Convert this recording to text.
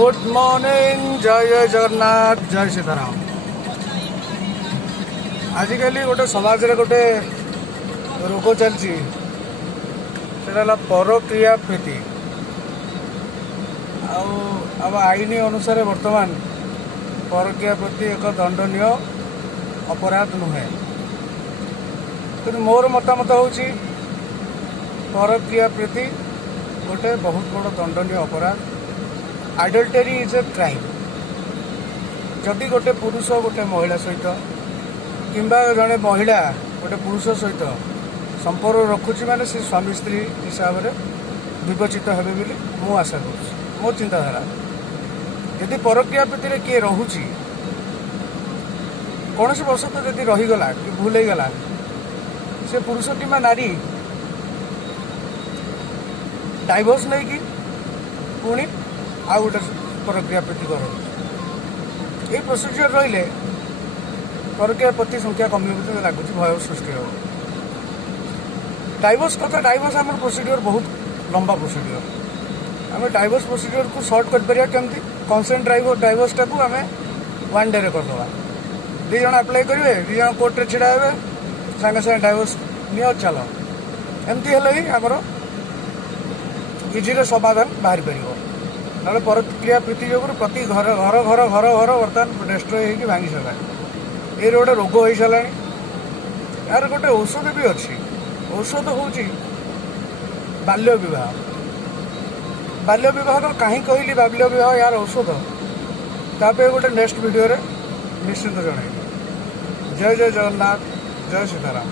Good morning जय जय जगन्नाथ जय सीताराम। आजिकल गोटे समाज रे गोटे रोग चलती परक्रिया प्रीति आम आईन अनुसार वर्तमान परक्रिया प्रति एक दंडनीय अपराध नुहे कि मोर मतामत हूँ परक्रिया प्रीति गोटे बहुत बड़ दंडनीय अपराध। Adultery is a crime. जदि गोटे पुरुष गोटे महिला सहित किंबा जड़े महिला गोटे पुरुष सहित संपर्क रखुची माने से स्वामी स्त्री हिसाब से विवेचित हेबे बोली मु आशा करुँ। मो चिंताधारा यदि परक्रिया प्रीति किए रोची कौन से वर्ष तो जदि रहीगला कि भूल होगला से पुरुष किंबा नारी डाइवोर्स नहीं कि पुणी आउ गोटे परक्रिया प्रीति कर ये प्रोसीजर रही परक्रिया प्रति संख्या कमी लगुच भय सृष्टि हो। डाइवोर्स कथा डाइवोर्स आम प्रोसीजर बहुत लंबा प्रोसीजर। आम डाइवोर्स प्रोसीजर को सर्ट कर केमती कनसेंट डाइवोर्स टाक आम वन डे करदे दीज आप्लाय करेंगे दीज कोर्टे छिड़ा हे सागे सागे डाइवोर्स नि चल एमती ही आमर इजी समाधान बाहरी पार ना परक्रिया प्रीति जो प्रति घर घर घर घर घर बर्तमान डेस्ट्रय हो भांगी सारा ये गोटे रोग हो सारा। यार गोटे औषध भी अच्छी औषध हूँ बाल्य विवाह। बाल्य विवाह कहीं कहली बाल्य विवाह यार औषध ताप गोटे नेक्स्ट वीडियो रे निश्चिंत जन। जय जय जगन्नाथ जय सीताराम।